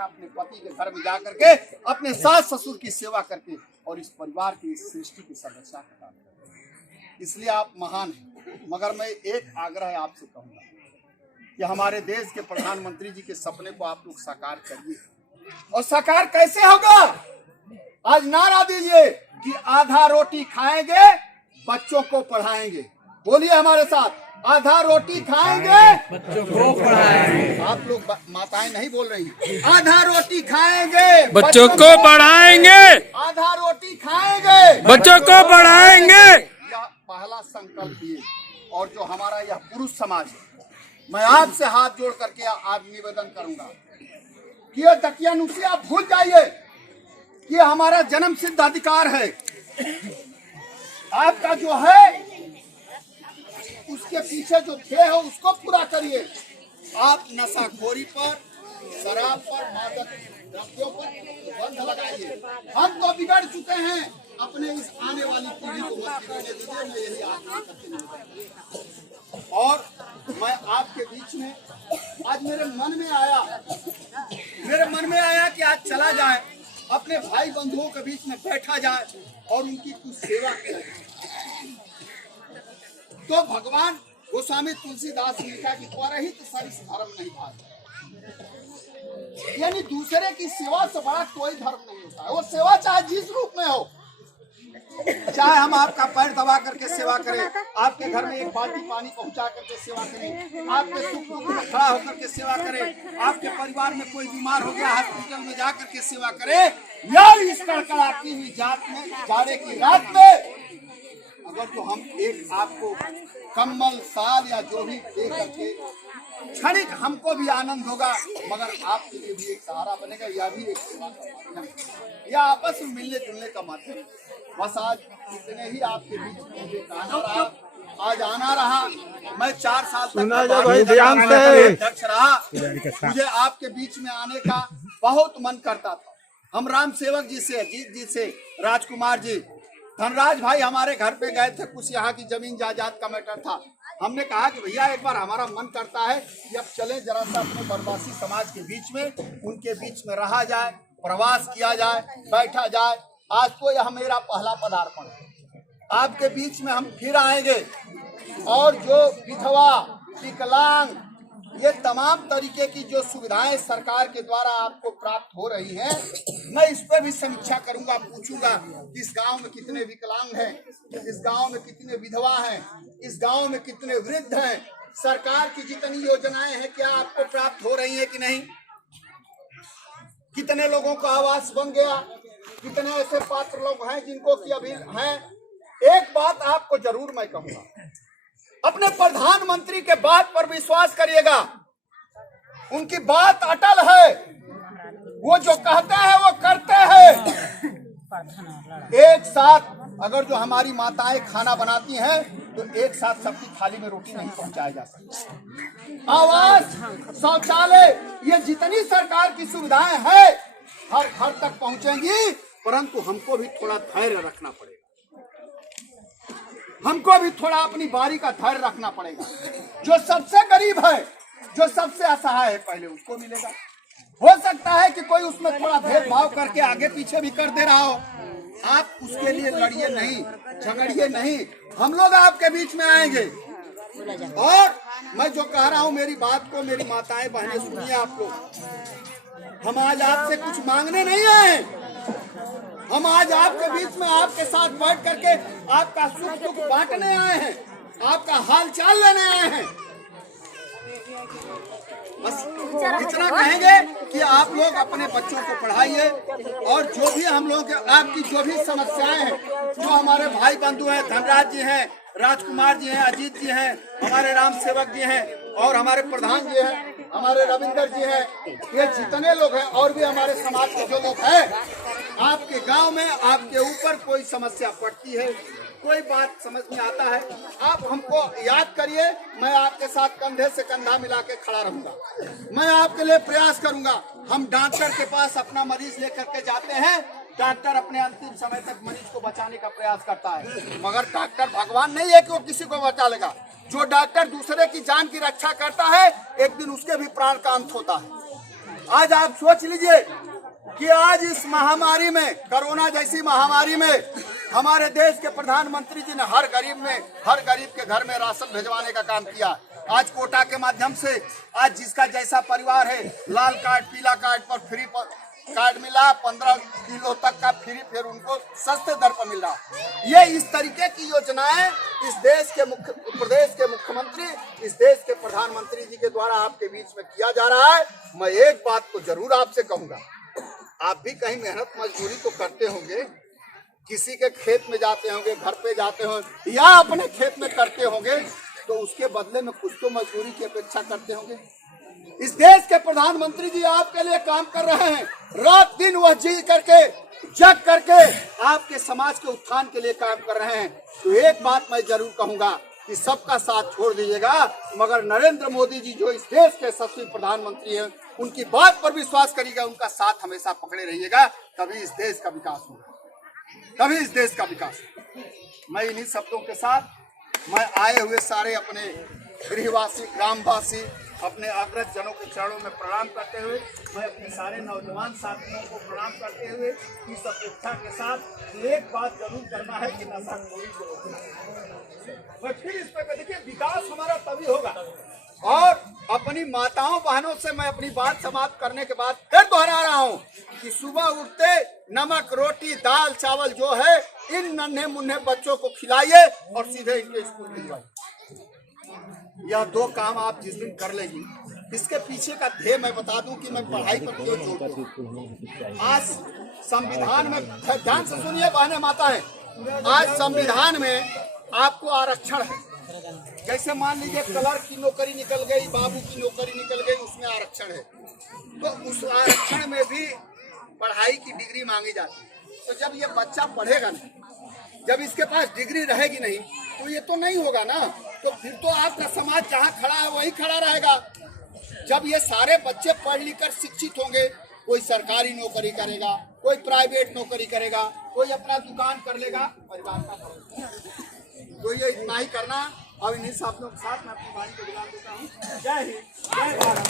था अपने पति के घर में जाकर के अपने सास ससुर की सेवा करके और इस परिवार की इस सृष्टि की संरक्षा का काम करते। इसलिए आप महान हैं। मगर मैं एक आग्रह आपसे कहूँगा कि हमारे देश के प्रधानमंत्री जी के सपने को आप लोग साकार करिए। और साकार कैसे होगा? आज नारा दीजिए कि आधा रोटी खाएंगे, बच्चों को पढ़ाएंगे। बोलिए हमारे साथ, आधा रोटी खाएंगे, बच्चों को पढ़ाएंगे। आप लोग माताएं नहीं बोल रही। आधा रोटी खाएंगे, बच्चों को पढ़ाएंगे। आधा रोटी खाएंगे, बच्चों को पढ़ाएंगे। यह पहला संकल्प ये। और जो हमारा यह पुरुष समाज है, मैं आपसे हाथ जोड़ करके आज निवेदन करूंगा कि यह दकियानुसी आप भूल जाइए कि हमारा जन्म सिद्ध अधिकार है। आपका जो है उसके पीछे जो ध्येय है उसको पूरा करिए। आप नशाखोरी पर, शराब पर, मादक द्रव्यों पर बंद लगाइए। हम तो बिगड़ चुके हैं, अपने इस आने वाली पीढ़ी को मत बिगड़ने दीजिए। मैं यही आग्रह करते हैं। और मैं आपके बीच में आज मेरे मन में आया कि आज चला जाए, अपने भाई बंधुओं के बीच में बैठा जाए और उनकी कुछ सेवा की। तो भगवान गोस्वामी तुलसीदास ने लिखा कि परहित सरिस धर्म नहीं भाता। यानी दूसरे की सेवा से बड़ा कोई धर्म नहीं होता है। वो सेवा चाहे जिस रूप में हो, चाहे हम आपका पैर दबा करके सेवा करें, आपके घर में एक बाल्टी पानी पहुंचा करके सेवा करें, आपके सुख दुख में खड़ा होकर के सेवा करें, आपके परिवार में कोई बीमार हो गया हॉस्पिटल में जा करके सेवा करें, या इस कड़कड़ाती हुई जाड़े की रात में अगर जो हम एक आपको कम्बल साल या जो भी दे करके क्षणिक हमको भी आनंद होगा, मगर आपके लिए भी एक सहारा बनेगा। यह भी एक सेवा का, यह आपस में मिलने जुलने का माध्यम। बस आज इतने ही आपके बीच में आज आना रहा। मैं 4 साल तक अध्यक्ष रहा। मुझे आपके बीच में आने का बहुत मन करता था। हम राम सेवक जी से, अजीत जी से, राजकुमार जी, धनराज भाई हमारे घर पे गए थे। कुछ यहाँ की जमीन जायदाद का मैटर था। हमने कहा कि भैया एक बार हमारा मन करता है कि अब चले जरा सा अपने वनवासी समाज के बीच में, उनके बीच में रहा जाए, प्रवास किया जाए, बैठा जाए। आज तो यह मेरा पहला पदार्पण है। आपके बीच में हम फिर आएंगे और जो विधवा, विकलांग, ये तमाम तरीके की जो सुविधाएं सरकार के द्वारा आपको प्राप्त हो रही हैं, मैं इस पर भी समीक्षा करूंगा। पूछूंगा कि इस गांव में कितने विकलांग हैं, इस गांव में कितने विधवा हैं, इस गांव में कितने वृद्ध हैं, सरकार की जितनी योजनाएं हैं क्या आपको प्राप्त हो रही हैं कि नहीं, कितने लोगों का आवास बन गया, कितने ऐसे पात्र लोग हैं जिनको कि अभी हैं। एक बात आपको जरूर मैं कहूंगा, अपने प्रधानमंत्री के बात पर विश्वास करिएगा। उनकी बात अटल है, वो जो कहते हैं वो करते हैं। एक साथ अगर जो हमारी माताएं खाना बनाती हैं तो एक साथ सबकी थाली में रोटी नहीं पहुंचाया जा सकता। आवास, शौचालय, ये जितनी सरकार की सुविधाएं हैं हर घर तक पहुंचेंगी, परंतु हमको भी थोड़ा धैर्य रखना पड़ेगा। हमको भी थोड़ा अपनी बारी का धैर्य रखना पड़ेगा। जो सबसे गरीब है, जो सबसे असहाय है, पहले उसको मिलेगा। हो सकता है कि कोई उसमें थोड़ा भेदभाव करके आगे पीछे भी कर दे रहा हो। आप उसके लिए लड़िए नहीं, झगड़िए नहीं। हम लोग आपके बीच में आएंगे। और मैं जो कह रहा हूँ, मेरी बात को मेरी माताएं बहनें सुनिए आप लोग। हम आज आपसे कुछ मांगने नहीं आए, हम आज आपके बीच में आपके साथ बैठ करके आपका सुख दुख बांटने आए हैं, आपका हाल चाल लेने आए हैं। बस इतना कहेंगे कि आप लोग अपने बच्चों को पढ़ाइए और जो भी हम लोगों के आपकी जो भी समस्याएं हैं, जो हमारे भाई बंधु हैं, धनराज जी हैं, राजकुमार जी हैं, अजीत जी हैं, हमारे राम सेवक जी हैं और हमारे प्रधान जी हैं, हमारे रविंदर जी हैं, ये जितने लोग हैं और भी हमारे समाज के जो लोग हैं, आपके गांव में आपके ऊपर कोई समस्या पड़ती है, कोई बात समझ में आता है, आप हमको याद करिए। मैं आपके साथ कंधे से कंधा मिला के खड़ा रहूंगा। मैं आपके लिए प्रयास करूंगा। हम डॉक्टर के पास अपना मरीज लेकर के जाते हैं, डॉक्टर अपने अंतिम समय तक मरीज को बचाने का प्रयास करता है, मगर डॉक्टर भगवान नहीं है कि वो किसी को बचा लेगा। जो डॉक्टर दूसरे की जान की रक्षा करता है, एक दिन उसके भी प्राण का अंत होता है। आज आप सोच लीजिए कि आज इस महामारी में, कोरोना जैसी महामारी में, हमारे देश के प्रधानमंत्री जी ने हर गरीब के घर में राशन भिजवाने का काम किया। आज कोटा के माध्यम से आज जिसका जैसा परिवार है, लाल कार्ड पीला कार्ड पर फ्री कार्ड मिला, 15 किलो तक का फ्री, फिर उनको सस्ते दर पर मिल रहा। ये इस तरीके की योजनाएं इस देश के प्रदेश के मुख्यमंत्री, इस देश के प्रधानमंत्री जी के द्वारा आपके बीच में किया जा रहा है। मैं एक बात तो जरूर आपसे कहूंगा, आप भी कहीं मेहनत मजदूरी तो करते होंगे, किसी के खेत में जाते होंगे, घर पे जाते होंगे या अपने खेत में करते होंगे, तो उसके बदले में कुछ तो मजदूरी की अपेक्षा करते होंगे। इस देश के प्रधानमंत्री जी आपके लिए काम कर रहे हैं, रात दिन वह जी करके जग करके आपके समाज के उत्थान के लिए काम कर रहे हैं। तो एक बात मैं जरूर कहूंगा कि सबका साथ छोड़ दीजिएगा, मगर नरेंद्र मोदी जी जो इस देश के यशस्वी प्रधानमंत्री हैं, उनकी बात पर विश्वास करिएगा, उनका साथ हमेशा पकड़े रहिएगा, तभी इस देश का विकास होगा, तभी इस देश का विकास। मैं इन्हीं शब्दों के साथ मैं आए हुए सारे अपने गृहवासी, ग्रामवासी, अपने अग्रज जनों के चरणों में प्रणाम करते हुए, मैं अपने सारे नौजवान साथियों को प्रणाम करते हुए इस अपेक्षा के साथ एक बात जरूर करना है कि नशाखोरी को रोकना है। मैं फिर इस पर देखिए, विकास हमारा तभी होगा। और अपनी माताओं बहनों से मैं अपनी बात समाप्त करने के बाद फिर दोहरा रहा हूँ कि सुबह उठते नमक रोटी दाल चावल जो है इन नन्हे मुन्ने बच्चों को खिलाइए और सीधे इनके स्कूल भिजवाइए। यह दो काम आप जिस दिन कर लेंगी, इसके पीछे का ध्येय मैं बता दूं कि मैं पढ़ाई पर क्यों जोर दूं। आज संविधान में, ध्यान से सुनिए बहने माता है, आज संविधान में आपको आरक्षण है। जैसे मान लीजिए क्लर्क की नौकरी निकल गई, बाबू की नौकरी निकल गई, उसमें आरक्षण है, तो उस आरक्षण में भी पढ़ाई की डिग्री मांगी जाती है। तो जब ये बच्चा पढ़ेगा नहीं, जब इसके पास डिग्री रहेगी नहीं, तो ये तो नहीं होगा ना। तो फिर तो आपका समाज जहाँ खड़ा है वही खड़ा रहेगा। जब ये सारे बच्चे पढ़ लिख कर शिक्षित होंगे, कोई सरकारी नौकरी करेगा, कोई प्राइवेट नौकरी करेगा, कोई अपना दुकान कर लेगा, परिवार का। तो ये इतना ही करना। और इन्हीं शब्दों के साथ मैं अपनी वाणी को विराम देता हूँ। जय हिंद, जय भारत।